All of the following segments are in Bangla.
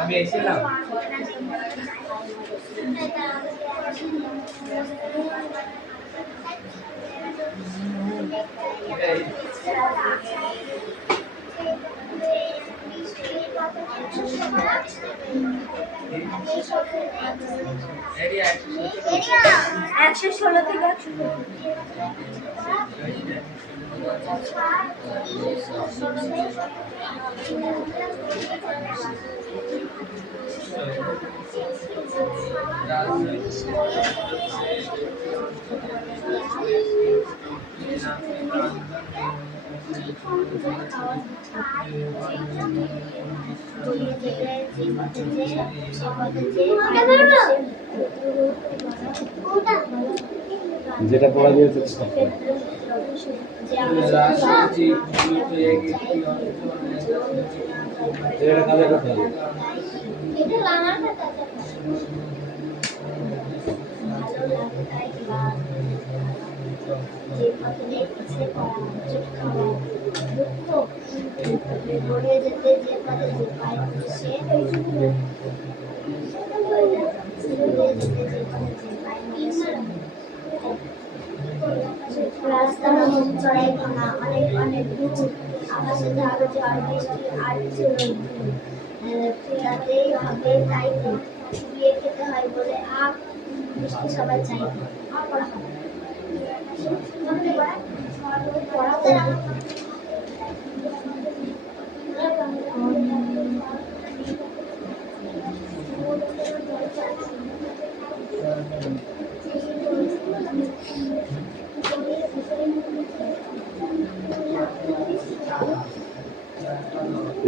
আমি এসেছিলাম। একশো ষোলো থেকে 116। যেটা পড়া দিয়েছে কাজের কথা রাস্তা চড়াই ভাঙা অনেক অনেক দূর আকাশে ঝাড় ঝড় বৃষ্টি আর ছিল যাতেই হবে তাই বিয়ে খেতে হয় বলে আখ মিষ্টি সবাই চাই পড়া হবে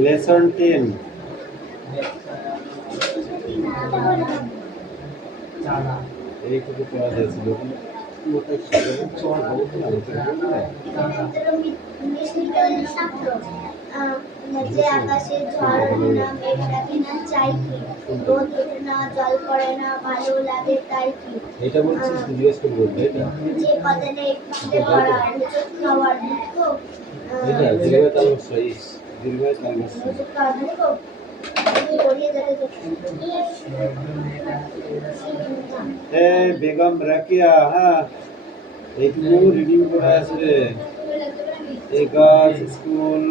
লেসন 10 এইটুকু পড়া দিয়েছিল যে আকাশে ঝড় ওঠে না মেঘ ডাকে না চাই কি রোদ ওঠে না জল পড়ে না ভালো লাগে তাই কি এটা বলছিস জিজ্ঞেস করে বলতে এটা যে কথা নেই ফুটে পড়া হুজুর খাওয়ার দুঃখ এটা জিরবে তাল সহিস জিরবে তাল হুজুর খাওয়ার দুঃখ পড়িয়ে যাবে এ বেগম রাকিয়া হ্যাঁ এইটুকু রিডিং করা আছে রে এই গার্লস স্কুল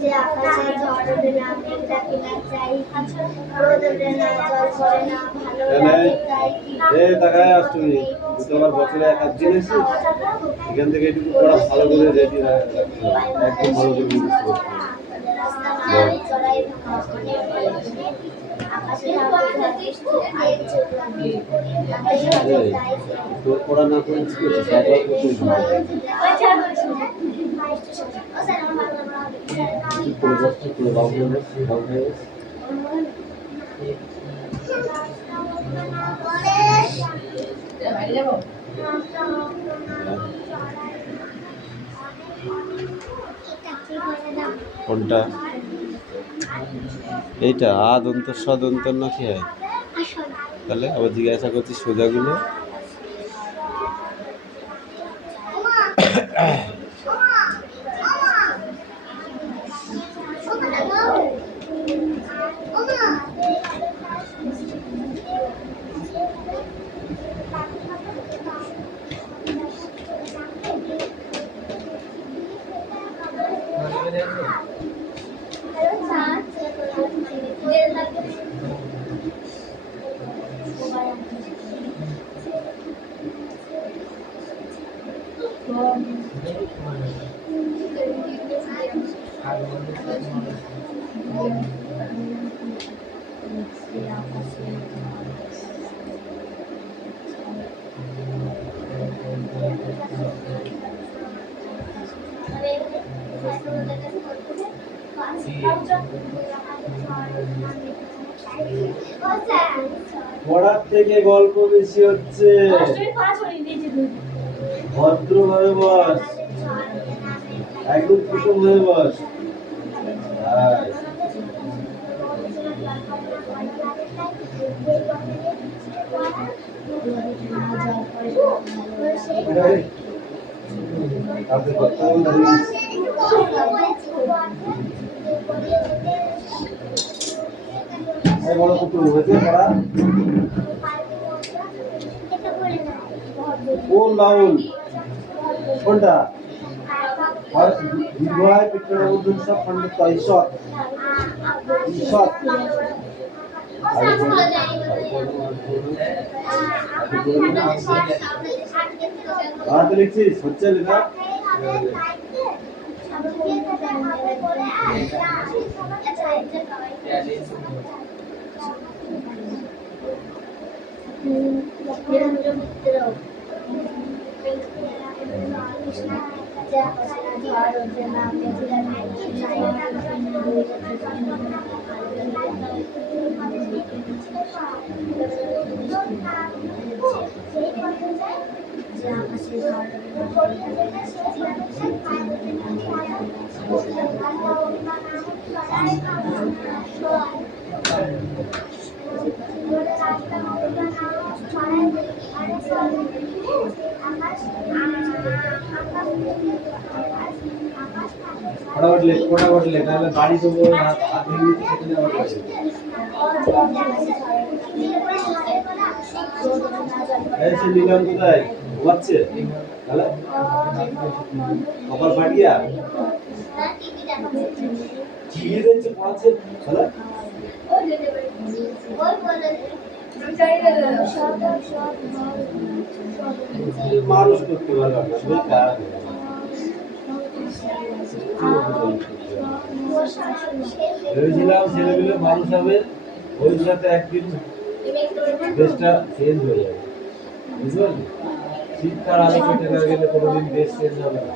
যে আকাশে ঝড় ওঠে না মেঘ ডাকে না চাই রোদ ওঠে না জল পড়ে না ভালো লাগে তাই কি তাকায় আসছি তোমার বছরে এক দিন এসে এখান থেকে একটু পড়া ভালো করে রেডি রাখতে হবে একদম ভালো করে বুঝতে হবে চড়াই আকাশে তোর পড়া না করে কি করছিস তারপর করতে হবে কোনটা এইটা আদন্ত সদন্ত না কি হয় তাহলে আবার জিজ্ঞাসা করছি সোজাগুলো পড়ার থেকে গল্প বেশি হচ্ছে। ভদ্রভাবে বস, একদম কুটুম হয়ে বস। বড় কুটুম হয়েছে পড়া। কোন বাউল কোনটা? বিবাহ পিতৃ সব খণ্ডিত ঈশ্বর ঈশ্বর। আর তো লিখছিস হচ্ছে লেখা। फटाफट ले তাহলে বাড়ি তো রাত আধে মিনিট সেখানে আবার আছে। ऐसे निगम কোথায় ঘুমাচ্ছে তাহলে কপাল ফাটিয়া টিভি দেখছে পড়াচ্ছে তাহলে মানুষ করতে পারবে না বেকার। ভেবেছিলাম ছেলেগুলো মানুষ হবে, ভবিষ্যতে একদিন দেশটা চেঞ্জ হয়ে যাবে, বুঝতে পারলি? শিক্ষার আলো কেটে না গেলে কোনোদিন দেশ চেঞ্জ হবে না।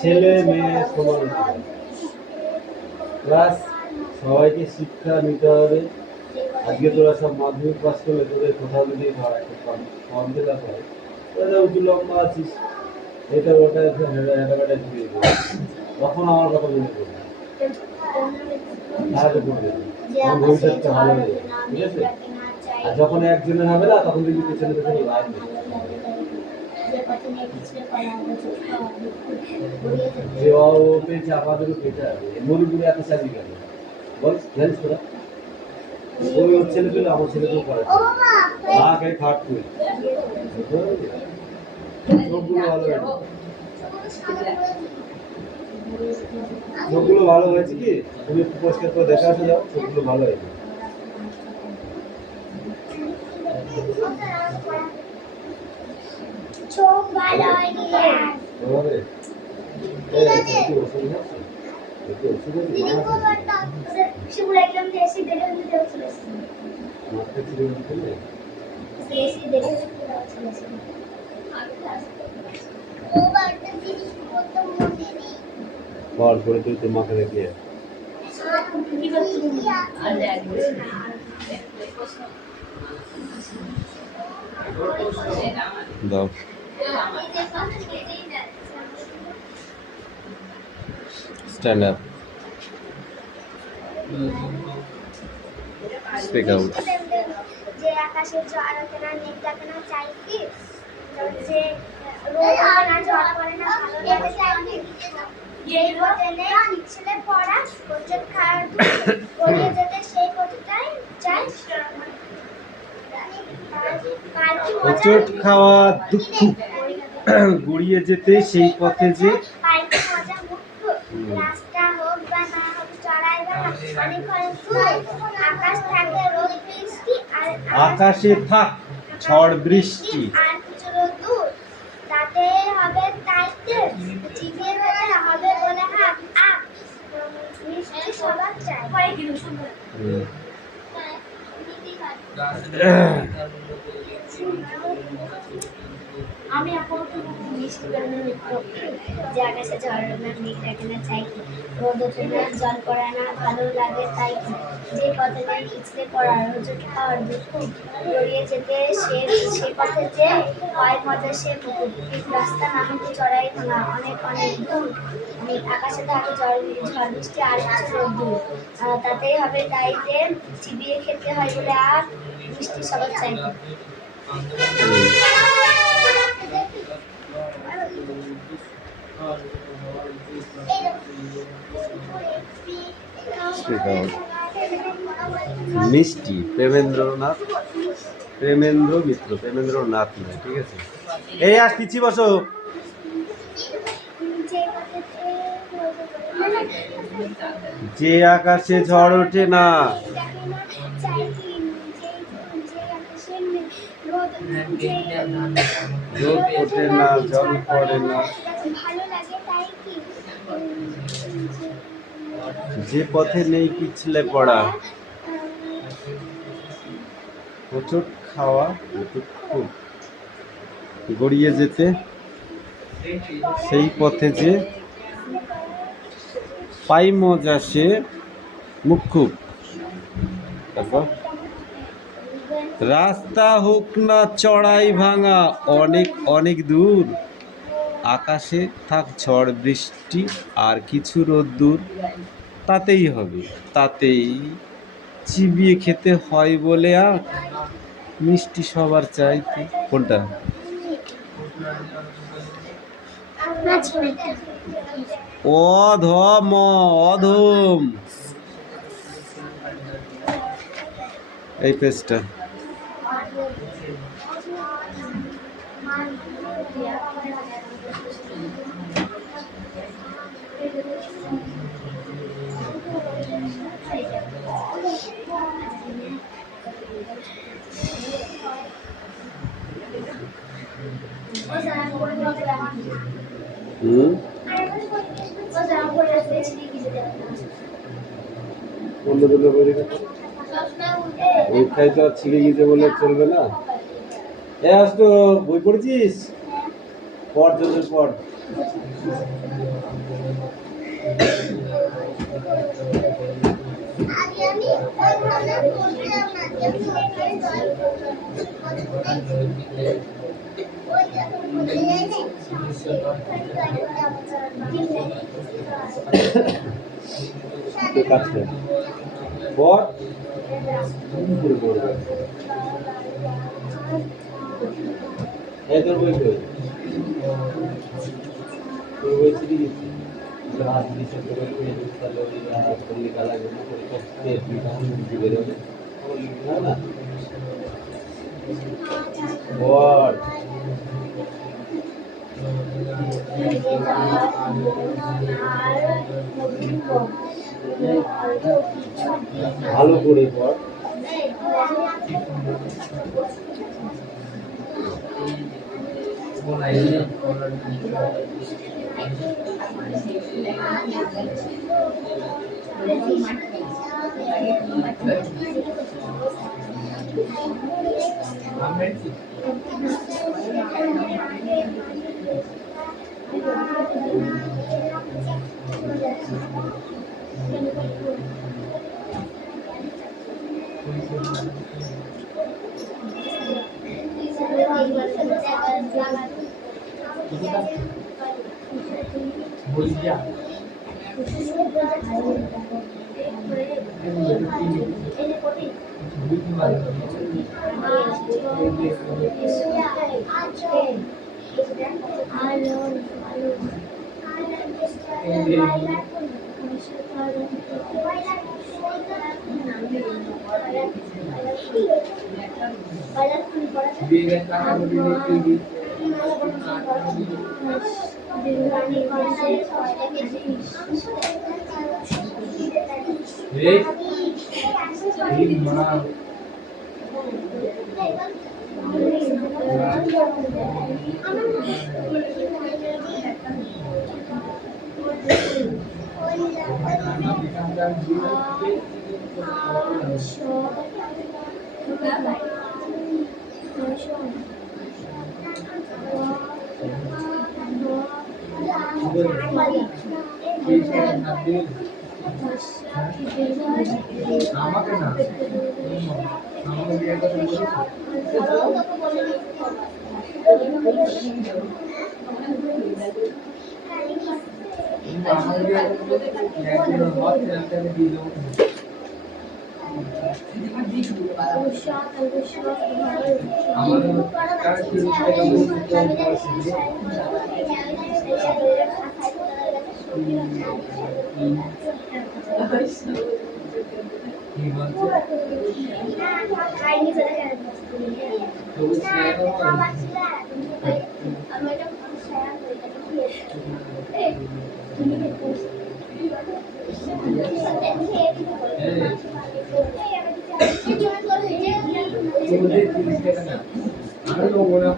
ছেলে মেয়ে সমান ক্লাস, সবাইকে শিক্ষা নিতে হবে। আজকে তোরা সব মাধ্যমিক পাস করলে তোদের কোথাও যদি ফর্ম ফিল আপ হয়, তোরা উঁচু লম্বা আছিস, এটা ওটা হেঁটাঘাটা ঘুরিয়ে দেবে, তখন আমার কথা মনে করবে, তাহলে করবে আমার ভবিষ্যৎটা ভালো হয়ে যাবে, ঠিক আছে? আর যখন একজনের হবে না তখন দেখবি পেছনে পেছনে লাইন যে ও পেয়েছে আমাদেরও পেতে হবে। মণিপুরে এত চাকরি কেন বল, জানিস তোরা? ওই ওর ছেলে পেলে আমার ছেলেকেও পড়ায় না খাই খাট তুই চোখগুলো ভালো হয়েছে, চোখগুলো ভালো হয়েছে কি তুমি একটু পরিষ্কার করে দেখা আসে যাও, চোখগুলো ভালো হয়েছে। চোখ ভালো হয়নি ওরে এই কি ওষুধ আছে? একটু ওষুধ আছে দিদি কোবরটা শিবুর একদম দেশি দেখে দিতে হচ্ছে মাথা ছিঁড়ে দিতে দেশি দেখে দিতে হচ্ছে কোবরটা দিদি কত মনে নেই বল করে তুই তো মাথা রেখে কি করছিস আর দাও stand up, speak out. যে আকাশে জল ওঠে না, মেঘ ডাকে না, চাই কি যে রোদ ওঠে না, জল পড়ে না, ভালো লাগে চাই কি যে রোদ এনে ছেলে পড়া কোচট খাওয়ার গড়িয়ে যেতে সেই পথটাই চাই কোচট খাওয়া দুঃখ গড়িয়ে যেতে সেই পথে যে রাস্তা হোক বা না হোক চড়াই বা অনেকক্ষণ আকাশ থাকে রোদ বৃষ্টি আর আকাশে থাক ঝড় বৃষ্টি আর কিছু দূর তাতে হবে তাইতে চিবিয়ে ফেলে হবে বলে হাত আপ মিষ্টি সবার চাই পরে কি সুন্দর আমি এখন মিষ্টি বানানোর মিত্র যে আকাশে ঝড়ে না মেঘ ডাকে না চাই কি রোদ ওঠে না জল পড়ে না ভালো লাগে তাই কি যে পথে নেই পিছলে পড়ার হুজুট খাওয়ার দুঃখ গড়িয়ে যেতে সে পথে যে পায় মজা সে পুকুর রাস্তা না হতে চড়াই ভাঙা অনেক অনেক দূর আকাশে থাকে ঝড় বৃষ্টি আর কিছু রোদ্দুর তাতেই হবে তাইতে চিবিয়ে খেতে হয় বলে আর মিষ্টি সবার চাইতে মিষ্টি প্রেমেন্দ্র মিত্র প্রেমেন্দ্রনাথ নয়, ঠিক আছে। এই আজ পিছিয়ে বসো। যে আকাশে ঝড় ওঠে না রোদ ওঠে না জল পড়ে না যে পথে নেই পিছলে পড়া হোঁচট খাওয়া খুব গড়িয়ে যেতে সেই পথে যে পাই মজা সে মুখ্যুব। তারপর রাস্তা হোক না চড়াই ভাঙা অনেক অনেক দূর আকাশে থাক ঝড় বৃষ্টি আর কিছু রোদ্দুর তাতেই চিবিয়ে খেতে হয় বলে আর মিষ্টি সবার চাইতে কোনটা অধম এই পেজটা পরীক্ষায় তো আর ছিঁড়ে গিয়েছে বলে চলবে না। আজ তো বই পড়েছিস, পড় জোরে পড়। পড় এই তোর বই কই? তোর বই ছিঁড়ে গেছে। হাত দিছে তোর বই তাহলে ওই হাত করলে গালা গেল পরীক্ষা দিয়ে তুই তখন লিখতে বের হবে না পড়। ভালো করে পড়। আমাকে না আমাকে দিয়ে কথা বলছি আমাকে দিয়ে একদিন হট আমি দিয়ে দেবো আমার কার কি কি আমি লোবো না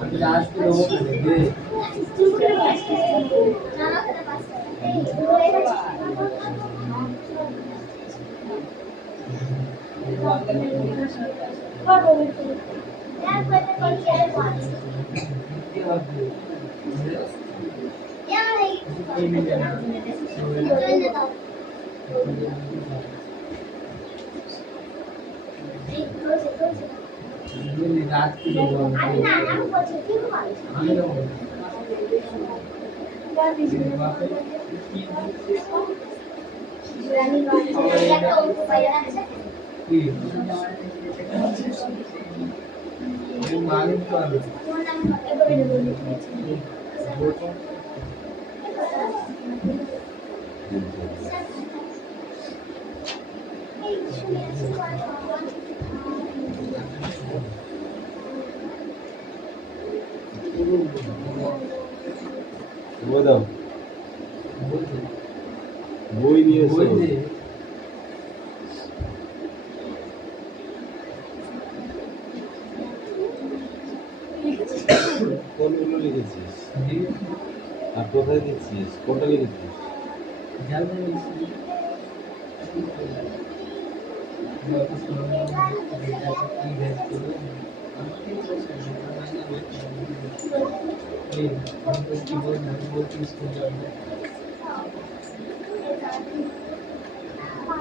আমি লাস্ট লোবো দে मालिक तो आ বই নিয়ে এসো কোনগুলো লিখেছিস আর কোথায় দিচ্ছিস কোনটা লিখেছিস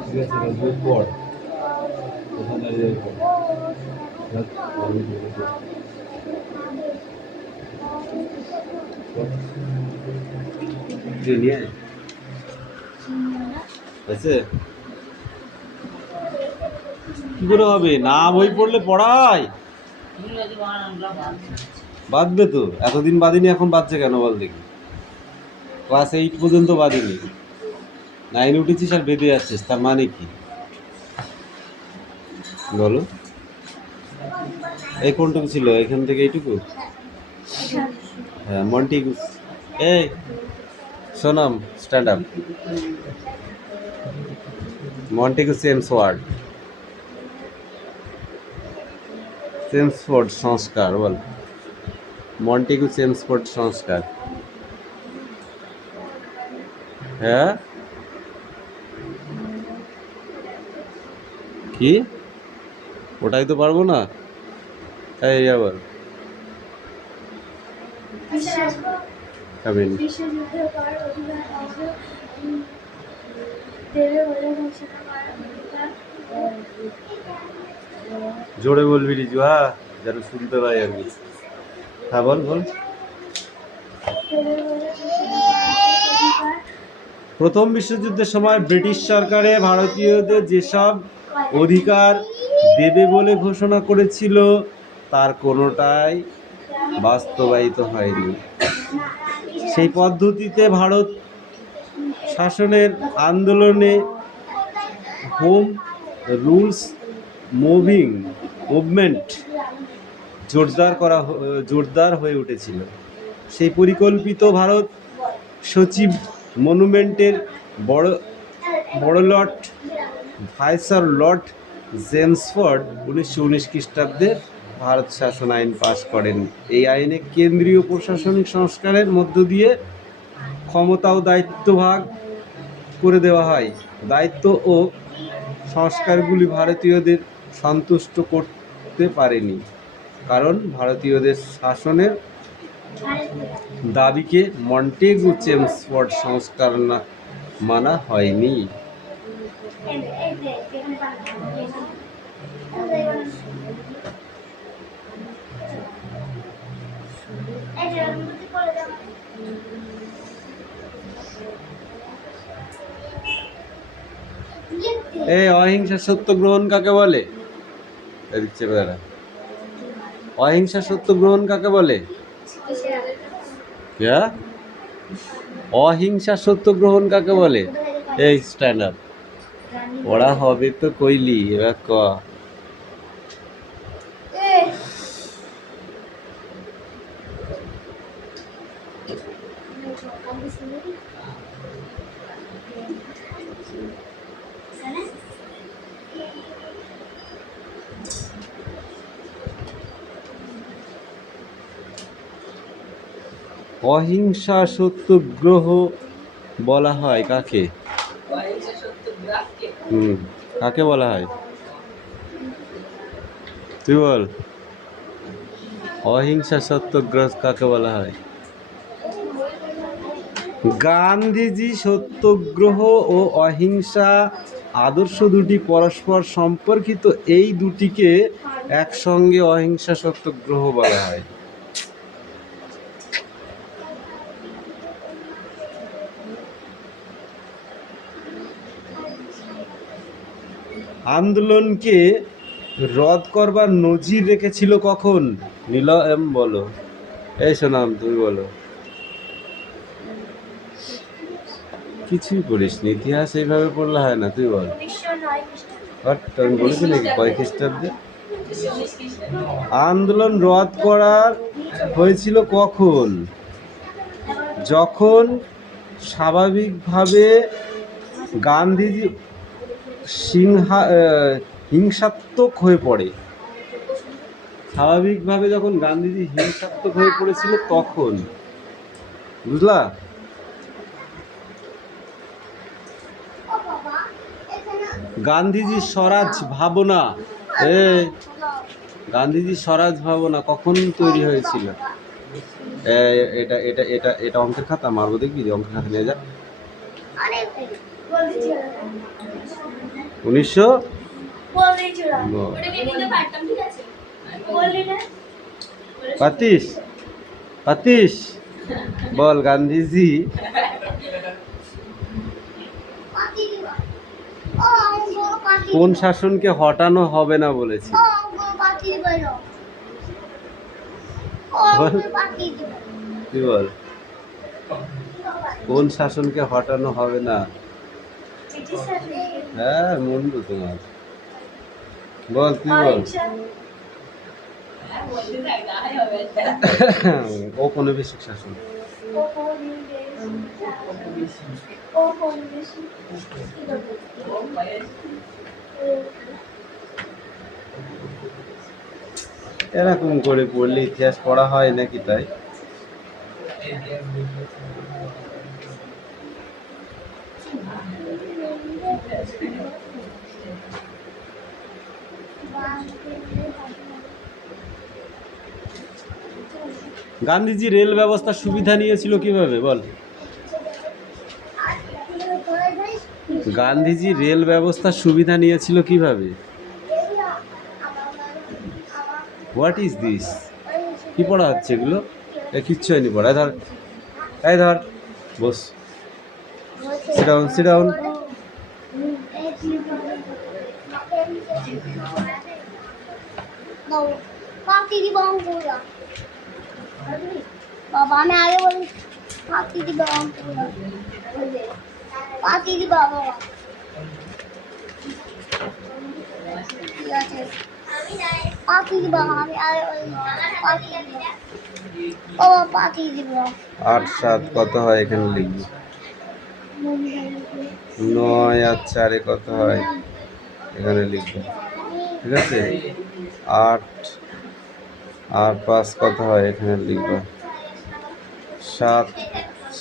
ঠিক আছে বই পড় কোথায় দাঁড়িয়ে পড় নিয়ে আছে কি করে হবে না বই পড়লে পড়ায় বাঁধবে তো এতদিন বাঁধিনি এখন বাঁধছে কেন বল দেখি ক্লাস 8 পর্যন্ত বাঁধিনি 9 উঠেছিস আর বেঁধে যাচ্ছিস তার মানে কি বলো এই কোনটুকু ছিল এখান থেকে এইটুকু হ্যাঁ মন্টিগুস এই সোনাম স্ট্যান্ড আপ মন্টিগুস চেমসফোর্ড সংস্কার বল মন্টিগু চেমসফোর্ড সংস্কার হ্যাঁ কি ওটাই তো পারবো না এই আবার কামিন বিশ্বযুদ্ধের পর অধিকার দেবে বলে ঘোষণা করার অধিকার জোরে বলবি রিজু হ্যাঁ যেন শুনতে পাই আমি হ্যাঁ বল বল প্রথম বিশ্বযুদ্ধের সময় ব্রিটিশ সরকারে ভারতীয়দের যেসব অধিকার দেবে বলে ঘোষণা করেছিল তার কোনোটাই বাস্তবায়িত হয়নি সেই পদ্ধতিতে ভারত শাসনের আন্দোলনে হোম রুলস মুভমেন্ট জোরদার হয়ে উঠেছিল সেই পরিকল্পিত ভারত সচিব মনুমেন্টের বড় ভাইসর লর্ড জেমসফোর্ড 1919 খ্রিস্টাব্দে ভারত শাসন আইন পাশ করেন এই আইনে কেন্দ্রীয় প্রশাসনিক সংস্কারের মধ্য দিয়ে ক্ষমতা ও দায়িত্ব ভাগ করে দেওয়া হয় দায়িত্ব ও সংস্কারগুলি ভারতীয়দের সন্তুষ্ট করতে পারেনি কারণ ভারতীয়দের শাসনের দাবিকে মন্টেগু চেমসফোর্ড সংস্কার না মানা হয়নি। এই অহিংসা সত্যগ্রহণ কাকে বলে? এদিক চেপে দাঁড়া। অহিংসা সত্যগ্রহণ কাকে বলে? क्या? অহিংসা সত্যগ্রহণ কাকে বলে? এই স্ট্যান্ড আপ। ওরা হবে তো কইলি, এবার ক। অহিংসা সত্যগ্রহ বলা হয় কাকে? কাকে বলা হয়? তুই বল, অহিংসা সত্যগ্রহ কাকে বলা হয়? গান্ধীজি সত্যগ্রহ ও অহিংসা আদর্শ দুটি পরস্পর সম্পর্কিত, এই দুটিকে একসঙ্গে অহিংসা সত্যগ্রহ বলা হয়। আন্দোলনকে রদ করবার নজির রেখেছিল কখন? নীলম বলো। এই শোনাম, তুমি বলো। কিছুই পড়িসনি, ইতিহাস এইভাবে পড়লে হয় না, তুই বল। 1909 আমি বলেছি নাকি কয় খ্রিস্টাব্দে? আন্দোলন রদ করার হয়েছিল কখন? যখন স্বাভাবিকভাবে গান্ধীজি হিংসাত্মক হয়ে পড়ে। স্বাভাবিকভাবে যখন গান্ধীজি হিংসাত্মক হয়ে পড়েছিল তখন, বুঝলা? গান্ধীজি স্বরাজ ভাবনা, গান্ধীজি স্বরাজ ভাবনা কখন তৈরি হয়েছিল? এটা এটা এটা এটা অঙ্কের খাতা মারবো, দেখবি? অঙ্কের খাতা নিয়ে যা। 1900 পাতিস বল। গান্ধীজি কোন শাসনকে হটানো হবে না বলেছে? কি বল, কোন শাসনকে হটানো হবে না? হ্যাঁ, মুন্ডু তোমার। বল, তুই বল। ঔপনিবেশিক শাসন। এরকম করে পড়লে ইতিহাস পড়া হয় নাকি? তাই গান্ধীজি রেল ব্যবস্থার সুবিধা নিয়েছিল কিভাবে? বল। গান্ধীজি রেল ব্যবস্থার সুবিধা নিয়েছিল কিভাবে? What is this? কি পড়া হচ্ছে এগুলো? কিচ্ছু হয়নি পড়া। ধর, এই ধর, বস। Sit down, sit down. বাবা, আমি আগে বলি পাতি দিবা, পাতি দিবা বাবা। ঠিক আছে, পাতি দিবা, আমি আগে বলি পাতি দিবা বাবা, পাতি দিবা। 8 7 কত হয় এখানে লিখবি? 9 আর 4 কত হয় এখানে লিখবি। ঠিক আছে, 8 আর 5 কত হয় এখানে লিখবা। 7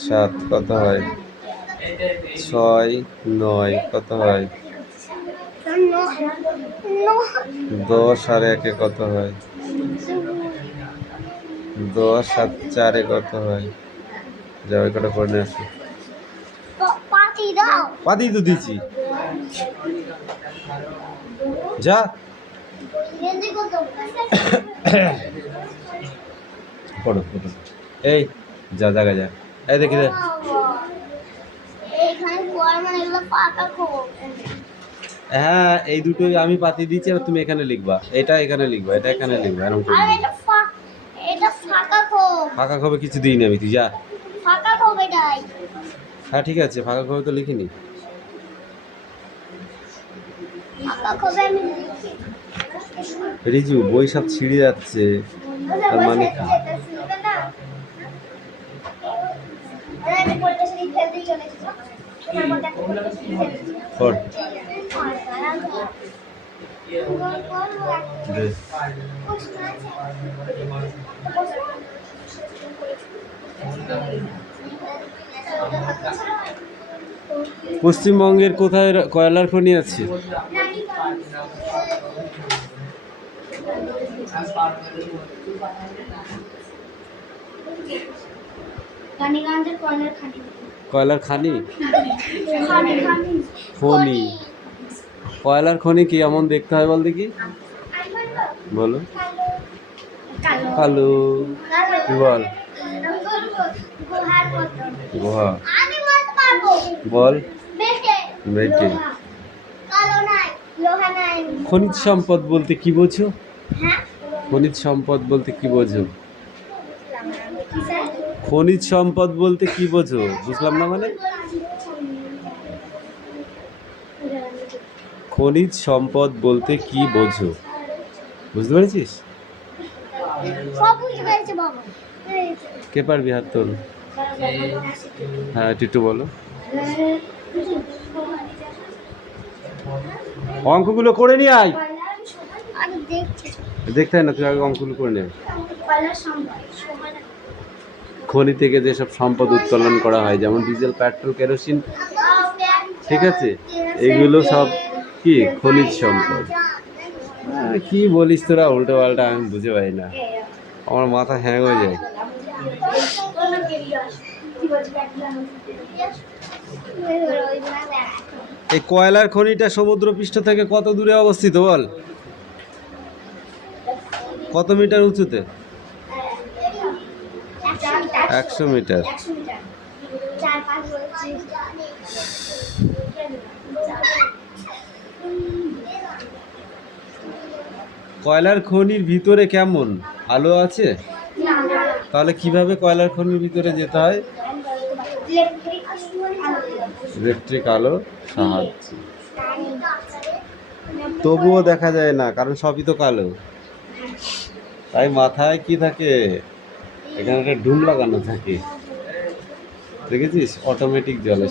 7 কত হয়? 6 9 কত হয়? 10 আর 1 কত হয়? 10 7 4 কত হয়? যাও এই কটা করে নিয়ে আসো। পাতি দাও। পাতি তো দিচ্ছি, যা। হিন্দি কত? পড়ো পড়ো, এই যা জায়গা যা, এই দেখি দে। এইখানে কোয়ার মানে এগুলো পাকা খোপ। হ্যাঁ এই দুটোই আমি পাতি দিচ্ছি, আর তুমি এখানে লিখবা, এটা এখানে লিখবা, এটা এখানে লিখবা, এরকম করে আর লিখবা। এটা ফাঁকা খোপ। ফাঁকা খবে কিছু দিই না আমি, তুই যা। ফাঁকা খোপ এটাই। হ্যাঁ ঠিক আছে, ফাঁকা খবে তো লিখিনি। ফাঁকা খোপে আমি লিখি। রিজু বই সব ছিঁড়ে যাচ্ছে, আর মানে কি? আমি পড়তে শুনি ফেলতে চলে এসেছি। তোমার মধ্যে একটা পড়তে শুনি ফেলতে। পড় দে। পশ্চিমবঙ্গের কোথায় কয়লার খনি আছে? রানীগঞ্জের কয়লার খানি। কয়লার খানি? খানি খনি। কয়লার খনি কি এমন দেখতে হয় বল দেখি, বলো। কালো। কি বল? গুহার মতো। গুহা। আমি বলতে পারবো। বল। বেটে। বেটে। কালো নাই, লোহা নাই। খনিজ সম্পদ বলতে কি বোঝো? হ্যাঁ? খনিজ সম্পদ বলতে কি বোঝো? কি স্যার? খনিজ সম্পদ বলতে কি বোঝো? বুঝলাম না মানে? খনিজ সম্পদ বলতে কি বোঝো? বুঝতে পেরেছিস? সব বুঝতে পেরেছি বাবা। কে পারবি হাত তোল? হ্যাঁ টিটু বলো। অঙ্কগুলো করে নিয়ে আয়। আমি দেখছি। দেখতে হয় না, তুই আগে অঙ্কগুলো করে নিয়ে আয়। কয়লার সম্পদ। খনি থেকে যেসব সম্পদ উত্তোলন করা হয়, যেমন ডিজেল, পেট্রোল, কেরোসিন, ঠিক আছে, এগুলো সব কি খনিজ সম্পদ। কি বলিস তোরা উল্টো পাল্টা, আমি বুঝে পাই না, আমার মাথা হ্যাং হয়ে যায়। এই কয়লার খনিটা সমুদ্রপৃষ্ঠ থেকে কত দূরে অবস্থিত বল? কত মিটার উঁচুতে? 100 মিটার। কয়লার খনির ভিতরে কেমন আলো আছে? তাহলে কিভাবে কয়লার খনির ভিতরে যেতে হয়? ইলেকট্রিক আলো সাহায্যে। তবুও দেখা যায় না, কারণ সবই তো কালো। তাই মাথায় কি থাকে? এখানে একটা ডুম লাগানো থাকে, দেখেছিস? অটোমেটিক জ্বলে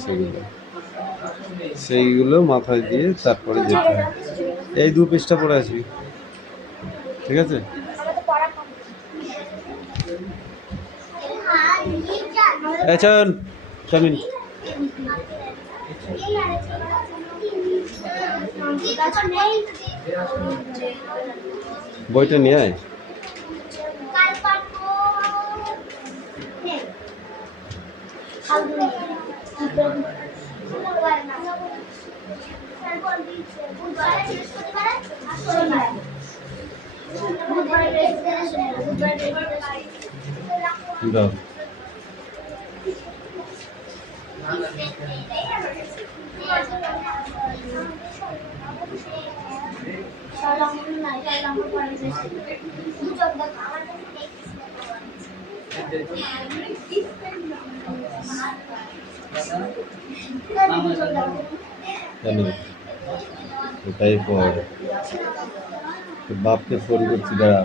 সেইগুলো মাথায় দিয়ে তারপরে যেতে হয়। এই 2 পৃষ্ঠা পড়ে আসবি, ঠিক আছে? চল চামিন, বইটা নিয়ে আয়। দাও। ওটাই পর বাপকে ফোন করছি, দাঁড়া।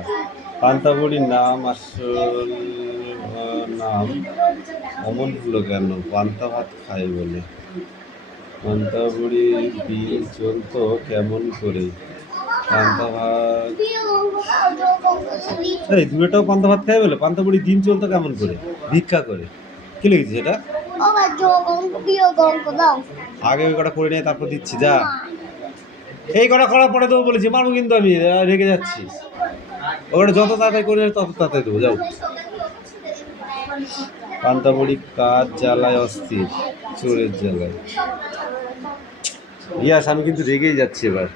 পান্তাবুড়ির নাম আসল নাম অমন হলো কেন? পান্তা ভাত খাই বলে। পান্তাবুড়ির দিন চলতো কেমন করে? পান্তা ভাত, এই দুটোটাও পান্তা ভাত খাই বলে পান্তাবুড়ির দিন চলতো কেমন করে? ভিক্ষা করে। কি লিখেছিস এটা? আগে ওই কটা করে নিয়ে তারপর দিচ্ছি, যা। এই কটা করার পরে তো বলেছি মারবো কিন্তু, আমি রেগে যাচ্ছি। ওটা যত তাড়াতাড়ি করে তত তাড়াতাড়ি দেবো, যাও। পান্তাবড়ি কাজ জ্বালায় অস্থির, চোরের জ্বালায়। ইয়াস, আমি কিন্তু রেগেই যাচ্ছি এবার।